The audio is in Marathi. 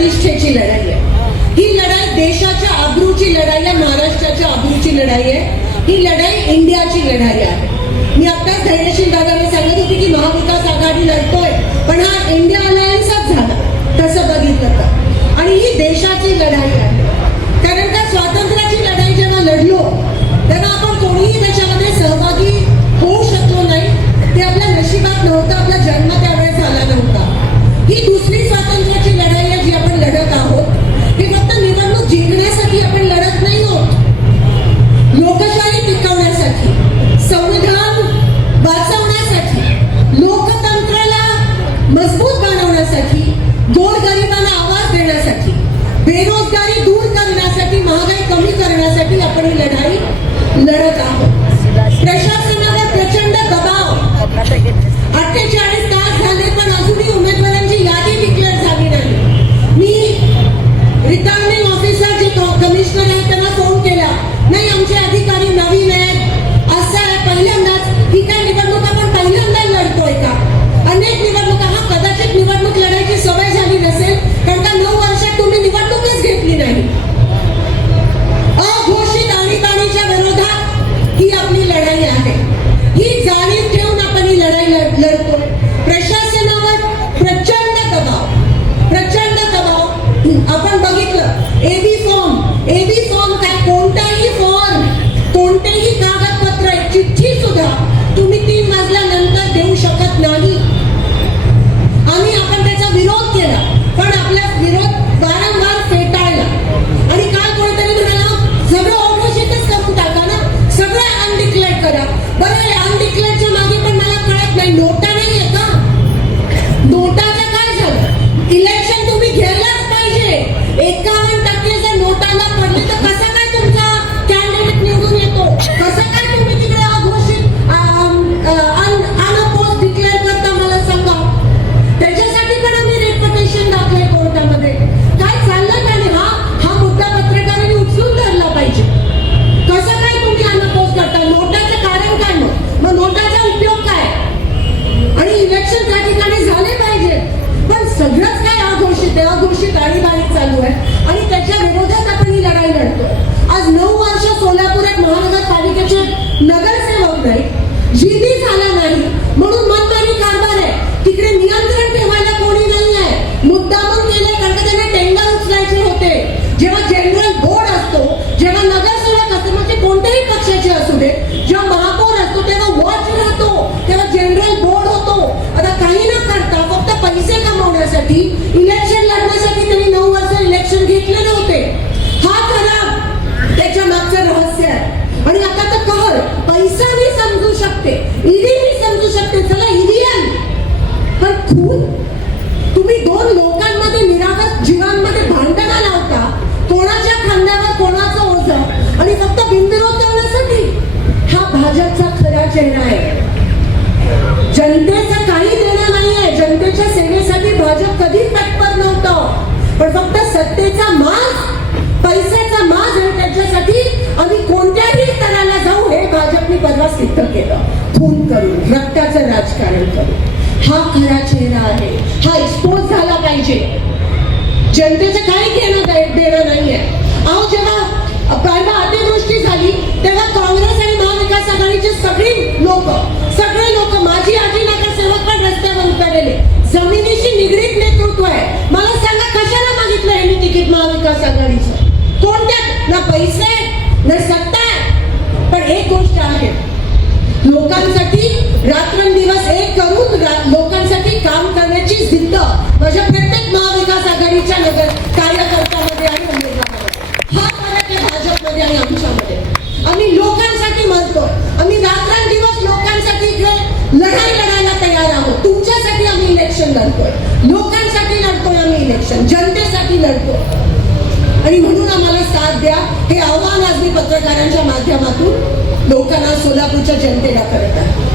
प्रतिष्ठेची लढाई आहे. ही लढाई देशाच्या आब्रूची लढाई आहे महाराष्ट्राच्या आब्रूची लढाई आहे. ही लढाई इंडियाची लढाई आहे. मी आताच धैर्यशील दादाला सांगत होती की महाविकास आघाडी लढतोय पण हा इंडिया अलायन्सच झाला. तसं बघितलं तर. आणि ही देशाची लढाई बेरोजगारी दूर करण्यासाठी महागाई कमी करण्यासाठी आपण ही लढाई लढत आहोत. प्रशासनावर प्रचंड दबाव. अठ्ठेचाळीस No, अघोषित आहे चालू आहे आणि त्याच्या विरोधात आपण ही लढाई लढतो आज नऊ वर्ष सोलापुरात महानगरपालिकेचे नगरसेवक नाही जिंदी झाला नाही म्हणून आणि आता तर पैसा मी समजू शकते. ईडी मी समजू शकते. चला ईव्हीएम पण खून? तुम्ही दोन लोकांमध्ये निरागस जीवांमध्ये भांडणा लावता कोणाच्या खांद्यावर कोणाचं ओझ आणि फक्त बिनविरोध करण्यासाठी? हा भाजपचा खरा चेहरा आहे. जनतेचं काही देणं नाहीये. जनतेच्या सेवेसाठी भाजप कधीच तत्पर नव्हतं. पण फक्त सत्तेचा माज पैशाचा माज आणि त्याच्या आम्ही कोणत्याही स्तराला जाऊ हे भाजपने परवा सिद्ध केलं खून करून रक्ताचं राजकारण करून हा खरा चेहरा आहे हा एक्सपोज पाहिजे. जनतेचं काही घेणं देणं नाहीये. अहो जेव्हा परवा अतिवृष्टी झाली तेव्हा काँग्रेस आणि महाविकास आघाडीचे सगळी लोक सगळे लोक माझी आजी नगरसेवक पण रस्त्यावर उतरलेले जमिनीशी निगडीत नेतृत्व आहे. मला सांगा कशाला मागितलं यांनी तिकीट महाविकास आघाडीचं? कोणत्या ना पैसे आहेत, ना सत्ता आहे. पण एक गोष्ट आहे. लोकांसाठी रात्रंदिवस एक करून रा- लोकांसाठी काम करण्याची जिद्द माझ्या प्रत्येक महाविकास आघाडीच्या नगर कार्यकर्त्यामध्ये आणि उमेदवारामध्ये हा फरक आहे भाजपमध्ये आणि आमच्यामध्ये आम्ही लोकांसाठी मरतो आम्ही रात्रंदिवस लोकांसाठी इकडे लढाई लढायला तयार आहोत तुमच्यासाठी आम्ही इलेक्शन लढतोय लोकांसाठी लढतोय आम्ही इलेक्शन जनतेसाठी लढतोय आणि म्हणून आम्हाला साथ द्या. हे आव्हान आज मी पत्रकारांच्या माध्यमातून लोकांना सोलापूरच्या जनतेला करत आहे.